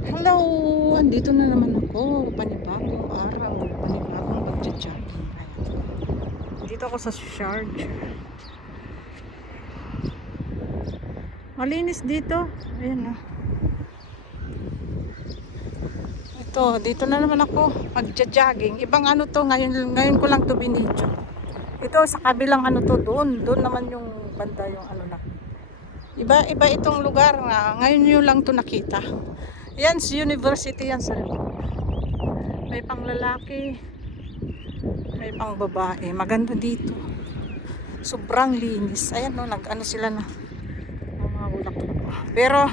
Hello! Andito na naman ako. Panibagong araw. Panibagong magja-jogging. Dito ako sa Sharjah. Malinis dito. Ayan na. Ito, dito na naman ako magja-jogging. Ibang ano to, ngayon ko lang to binidyo. Ito sa kabilang ano to, doon naman yung banda yung ano na. Iba itong lugar nga. Ngayon nyo lang to nakita. Yan, sa university yan sa may pang lalaki, may pang babae. Maganda dito. Sobrang linis. Ayan no, nag-ano sila na mga bulaklak. Pero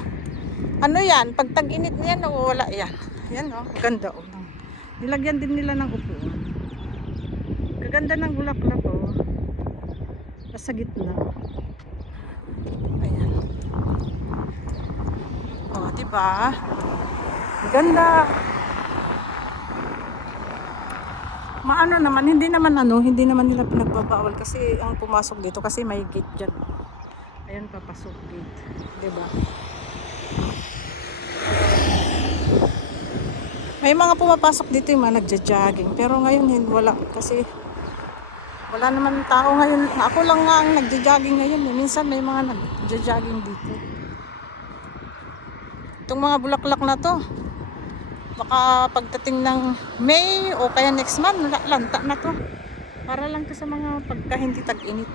ano yan, pag tag-init niyan nawawala yan. Ayan no, maganda oh. Nilagyan din nila ng upuan. Kaganda ng bulaklak oh. Nasa gitna. Ayan. Oh, di ba? Ganda. Maano naman, hindi naman nila pinagbabawal kasi ang pumasok dito kasi may gate dyan. Ayan, papasok gate. Diba? May mga pumapasok dito yung mga nagja-jogging. Pero ngayon wala kasi wala naman tao ngayon. Ako lang nga ang nagja-jogging ngayon. Minsan may mga nagja-jogging dito. Itong mga bulaklak na to, baka pagdating ng May o kaya next month, lanta na to. Para lang to sa mga pagka hindi tag-init.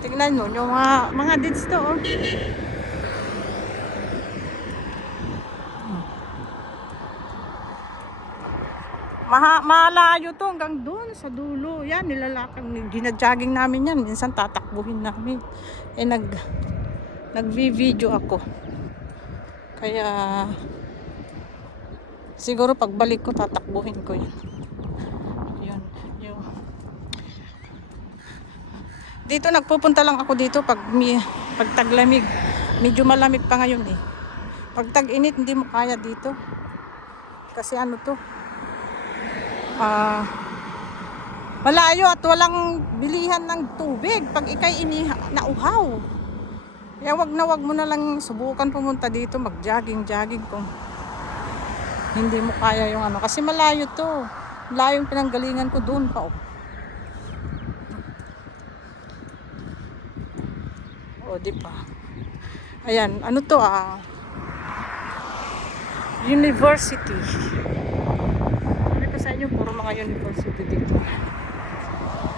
Tingnan nyo, yung mga deeds to oh. Malayo to hanggang doon sa dulo. Yan, nilalakang, gina-jogging namin yan. Minsan tatakbuhin namin. Nag-video ako. Kaya siguro pagbalik ko tatakbuhin ko yan. Yun. Dito nagpupunta lang ako dito pag taglamig. Medyo malamig pa ngayon eh. Pag tag-init hindi mo kaya dito. Kasi ano to? Malayo at walang bilihan ng tubig pag ikay nauhaw. Kaya wag mo na lang subukan pumunta dito mag-jogging kung hindi mo kaya yung ano. Kasi malayo to. Malayo yung pinanggalingan ko doon pa. O, di pa. Ayan, ano to university. Ano pa sa inyo? Puro mga university dito.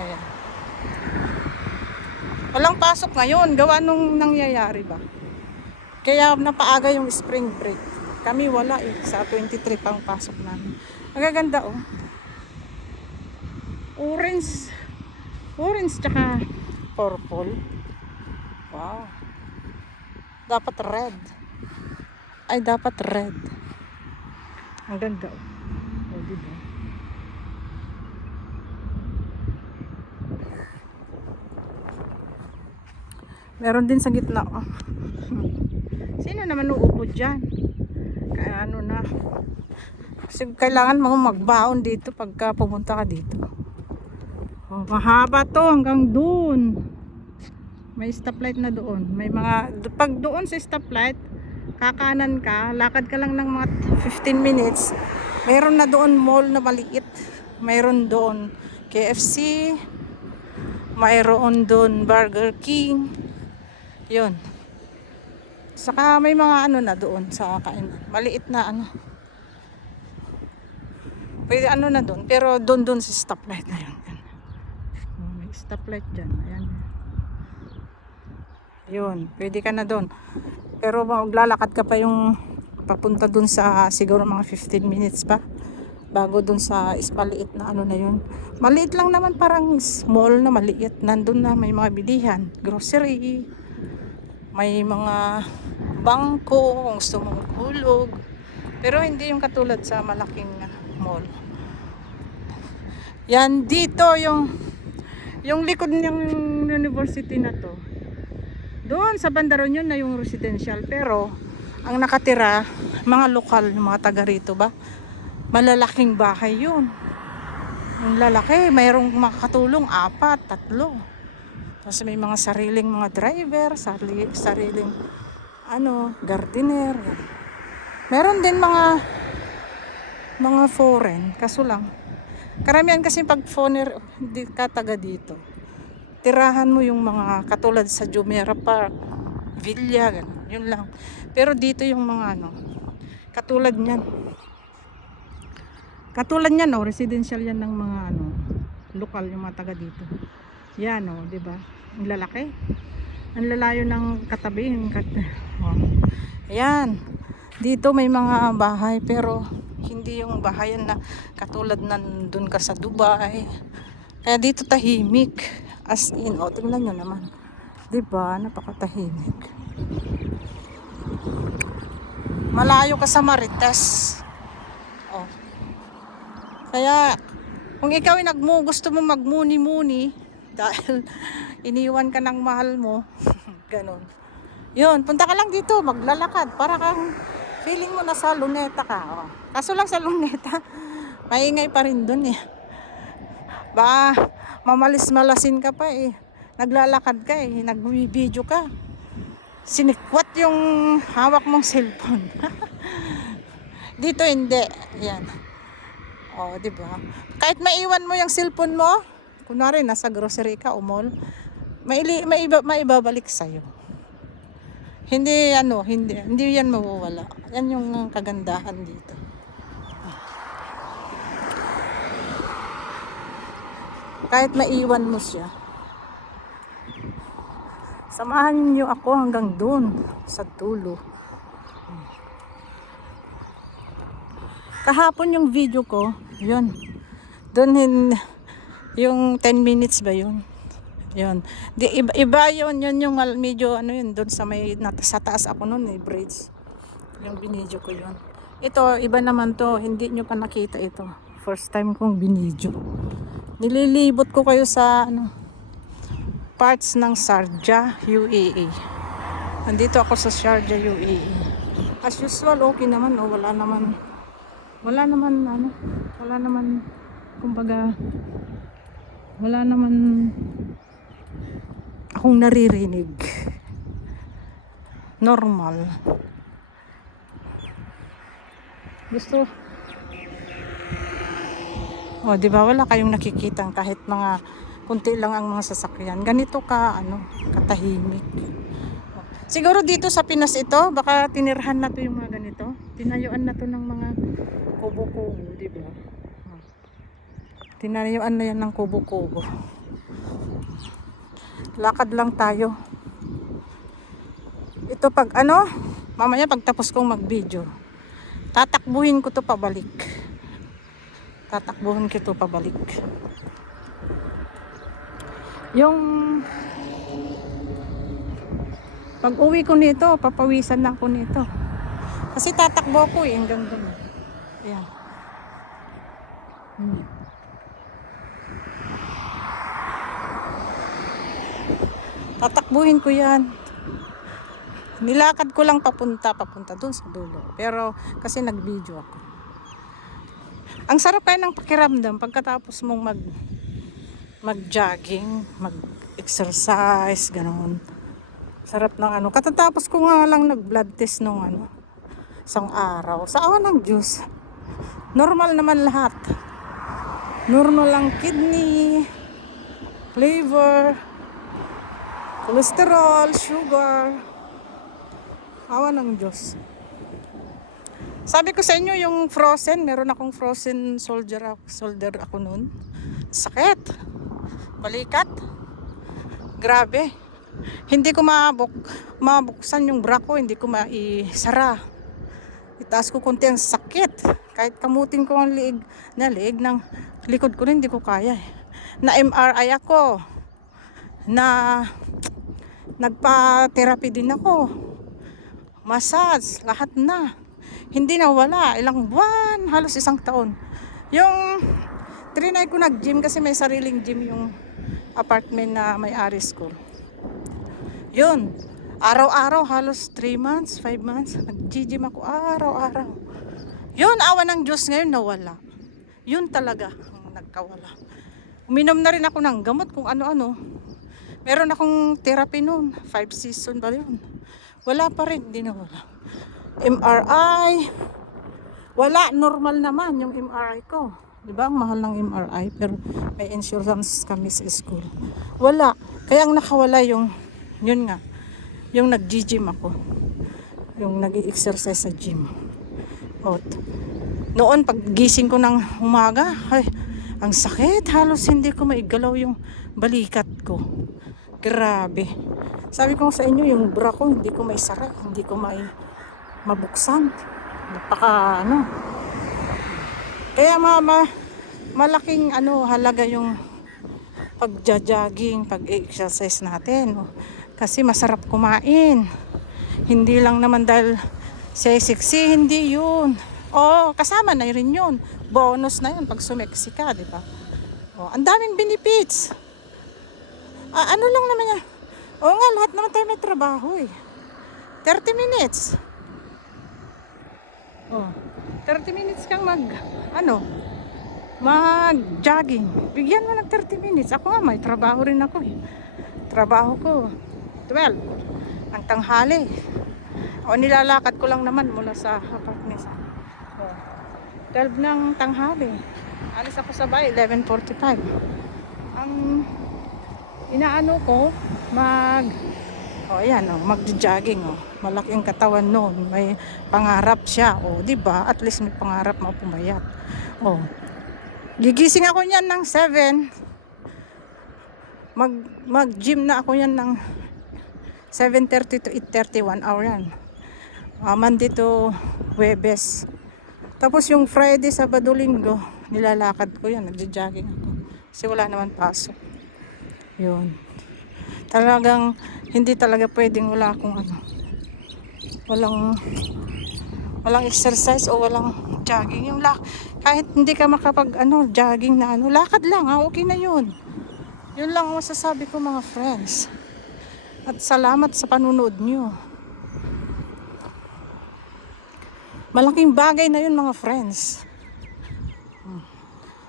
Ayan. Walang pasok ngayon. Gawa nung nangyayari ba? Kaya napaaga yung spring break. Kami wala eh. Sa 23 pang pasok namin. Magaganda oh. Orange tsaka purple. Wow. Dapat red. Ang ganda oh. Oh, diba? Meron din sa gitna oh. Sino naman uupo dyan? Kaya ano na. Kasi kailangan mo magbaon dito pagka pumunta ka dito. Oh, mahaba to hanggang doon. May stoplight na doon. May mga pag doon sa stoplight, kakanan ka, lakad ka lang ng mga 15 minutes. Mayroon na doon mall na maliit. Mayroon doon KFC. Mayroon doon Burger King. 'Yun. Saka may mga ano na doon sa kainan. Maliit na ano. Pwede ano na doon, pero doon sa stoplight na 'yun. May stoplight diyan. Ayan. Yun, pwede ka na doon. Pero maglalakad ka pa yung papunta doon sa siguro mga 15 minutes pa bago doon sa maliit na ano na yun. Maliit lang naman, parang small na maliit. Nandun na may mga bilihan, grocery, may mga bangko kung gusto mong hulog. Pero hindi yung katulad sa malaking mall. Yan dito yung likod ng university na to. Doon sa bandaron yun na yung residential. Pero ang nakatira, mga lokal, mga taga rito ba? Malalaking bahay yun. Yung lalaki, mayroong makakatulong 4, 3. Tapos may mga sariling mga driver, sariling gardener. Meron din mga foreign, kaso lang karamihan kasi pag foreigner hindi ka taga dito. Tirahan mo yung mga katulad sa Jumeirah Park, Villa, ganun. Yun lang. Pero dito yung mga ano, katulad niyan. Katulad niyan, no, residential yan ng mga ano, lokal yung mga taga dito. Yan, no, 'di ba? Ang lalaki. Ang lalayo ng katabi, oh. Ayan. Dito may mga bahay pero hindi yung bahayan na katulad nandun ka sa Dubai. Kaya dito tahimik. As in, oh, tingnan nyo naman. Diba? Napakatahimik. Malayo ka sa Marites. Oh. Kaya, kung ikaw ay gusto mo magmuni-muni, dahil iniwan ka ng mahal mo, ganon. Yun, punta ka lang dito, maglalakad. Para kang feeling mo nasa Luneta ka. Oh. Kaso lang sa Luneta, maingay pa rin dun eh. Baka mamalis-malasin ka pa eh. Naglalakad ka eh, nag-video ka. Sinikwat yung hawak mong cellphone. Dito hindi. Yan. Oh, di ba? Kahit maiwan mo yung cellphone mo, kunwari nasa grocery ka o mall, maibabalik sa'yo. Hindi yan mawawala. Yan yung kagandahan dito. Kahit maiwan mo siya. Samahan niyo ako hanggang doon sa dulo. Kahapon yung video ko, yun. Doon yung 10 minutes ba yun? Yun. Iba yun yung medyo ano yun, doon sa taas ako noon eh, bridge. Yung binidyo ko yun. Ito, iba naman to, hindi nyo pa nakita ito. First time kong binidyo. Nililibot ko kayo sa parts ng Sharjah, UAE. Nandito ako sa Sharjah, UAE. As usual, okay naman, wala naman kumbaga wala naman akong naririnig. Normal. Gusto. Oh, di ba wala kayong nakikita kahit mga kunti lang ang mga sasakyan. Ganito katahimik. Oh. Siguro dito sa Pinas ito, baka tinirhan na to yung mga ganito. Tinayuan na to ng mga kubo-kubo, di ba? Oh. Tinayuan na yan ng kubo-kubo. Lakad lang tayo. Ito mamaya pagtapos kong mag-video, tatakbuhin ko to pabalik. Yung pag uwi ko nito, papawisan lang ko nito. Kasi tatakbo ko hanggang doon. Ayan. Tatakbuhin ko yan. Nilakad ko lang papunta doon sa dulo. Pero kasi nag-video ako. Ang sarap kaya ng pakiramdam pagkatapos mong mag-jogging, mag-exercise, ganoon. Sarap ng katatapos ko nga lang nag-blood test nung isang araw. Sa awa ng Diyos. Normal naman lahat. Normal ang kidney, liver, cholesterol, sugar. Awa ng Diyos. Sabi ko sa inyo yung frozen, meron akong frozen shoulder ako noon. Sakit. Balikat. Grabe. Hindi ko mabuksan yung bra ko, hindi ko maisara. Itaas ko konti ang sakit. Kahit kamutin ko ang liig ng likod ko rin, hindi ko kaya. Na MRI ako. Na nagpa-therapy din ako. Massage, lahat na. Hindi na wala. Ilang buwan, halos isang taon. Yung trinay ko nag-gym kasi may sariling gym yung apartment na may-aris ko. Yun. Araw-araw, halos 3 months, 5 months. Nag-gym ako araw-araw. Yun, awa ng Diyos ngayon nawala. Yun talaga ang nagkawala. Uminom na rin ako ng gamot kung ano-ano. Meron akong therapy noon. 5 season ba yun? Wala pa rin, hindi na wala. MRI. Wala, normal naman yung MRI ko. Di ba? Ang mahal ng MRI, pero may insurance kami sa school. Wala. Kaya ang nakawala yung, yun nga, yung nag-gym ako. Yung nag-exercise sa gym. O, noon, pag gising ko ng umaga, ay, ang sakit. Halos hindi ko maigalaw yung balikat ko. Grabe. Sabi ko sa inyo, yung bra ko, hindi ko maisara. Hindi ko mabuksan. Napaka, Kaya malaking halaga yung pagja-jogging, pag-exercise natin. Kasi masarap kumain. Hindi lang naman dahil sexy, hindi yun. Kasama na rin yun. Bonus na yun pag sumeksi ka, di ba? Ang daming benefits. Ano lang naman yan. Nga, lahat naman tayo may trabaho eh. 30 minutes. 30 minutes kang mag-jogging. Bigyan mo ng 30 minutes. Ako nga, may trabaho rin ako eh. Trabaho ko 12 ang tanghali. Nilalakad ko lang naman mula sa apartment. 12 ng tanghali. Alis ako sa bahay 11:45. Ang inaano ko mag-jogging. Malaki ang katawan noon. May pangarap siya. Di ba? At least may pangarap mo pumayat. Gigising ako niyan ng 7. Mag-gym na ako yan ng 7:30 to 8:30, 1 hour yan. Monday to Huwebes. Tapos yung Friday, Sabado, Linggo, nilalakad ko yan. Nagja-jogging ako. Kasi wala naman pasok. Yun. Talagang hindi talaga pwedeng wala akong walang exercise o walang jogging. Kahit hindi ka jogging na lakad lang, okay na yun. Yun lang ang masasabi ko, mga friends. At salamat sa panunood nyo. Malaking bagay na yun, mga friends.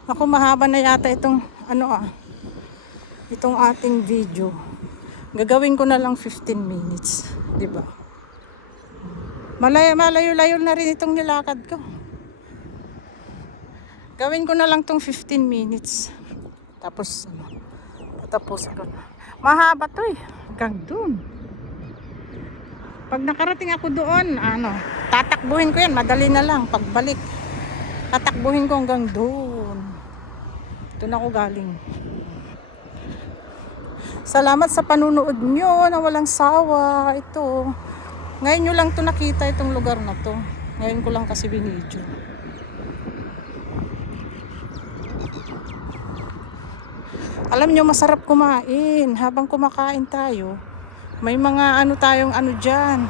Ako, mahaba na yata itong itong ating video. Gagawin ko na lang 15 minutes, di ba? Malayo-layo na rin itong nilakad ko. Gawin ko na lang tong 15 minutes. Tapos ako. Mahaba to eh. Hanggang dun. Pag nakarating ako doon, tatakbuhin ko yan. Madali na lang. Pagbalik, tatakbuhin ko hanggang doon. Doon ako galing. Salamat sa panunood nyo na walang sawa. Ito. Ngayon nyo lang to nakita itong lugar na to. Ngayon ko lang kasi binidyo. Alam nyo, masarap kumain. Habang kumakain tayo, may mga tayong dyan.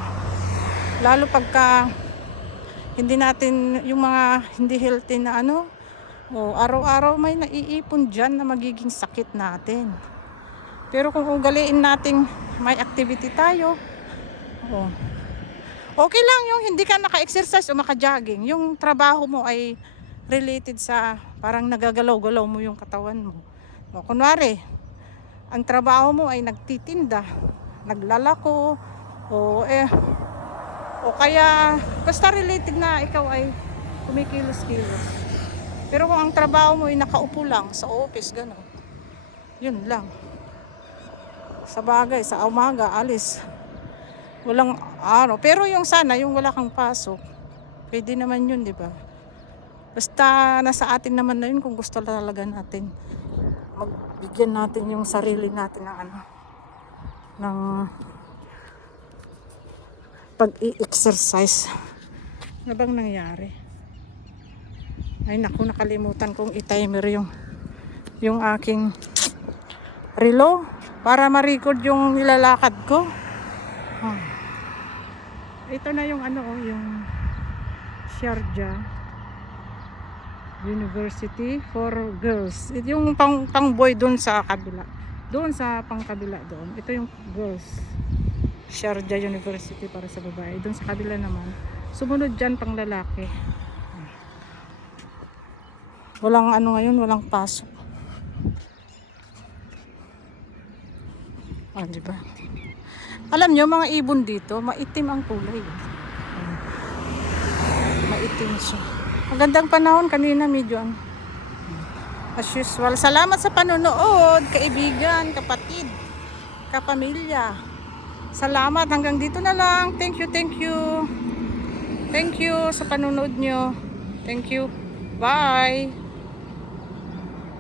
Lalo pagka hindi natin, yung mga hindi healthy na araw-araw may naiipon dyan na magiging sakit natin. Pero kung ugaliin nating may activity tayo, okay lang yung hindi ka naka-exercise o maka-jogging. Yung trabaho mo ay related sa parang nagagalaw-galaw mo yung katawan mo. Kunwari, ang trabaho mo ay nagtitinda, naglalako, o kaya basta related na ikaw ay kumikilos-kilos. Pero kung ang trabaho mo ay nakaupo lang sa office, gano'n, yun lang. Sa bagay, sa umaga, alis. Walang pero yung yung wala kang pasok, pwede naman yun, di ba? Basta nasa atin naman na yun kung gusto talaga natin. Magbigyan natin yung sarili natin ng pag-i-exercise. Ano bang nangyari? Ay naku, nakalimutan kong i-timer yung aking relo para ma-record yung nilalakad ko. Ito na yung yung Sharjah University for Girls. Ito yung pang boy doon sa kabila. Doon sa pangkabila doon. Ito yung girls. Sharjah University para sa babae. Doon sa kabila naman. Sumunod dyan pang lalaki. Walang ngayon, walang pasok. Diba? Alam nyo, mga ibon dito, maitim ang kulay. natin siya. Magandang panahon kanina, medyo ano. As usual. Salamat sa panonood, kaibigan, kapatid, kapamilya. Salamat. Hanggang dito na lang. Thank you, thank you. Thank you sa panonood nyo. Thank you. Bye.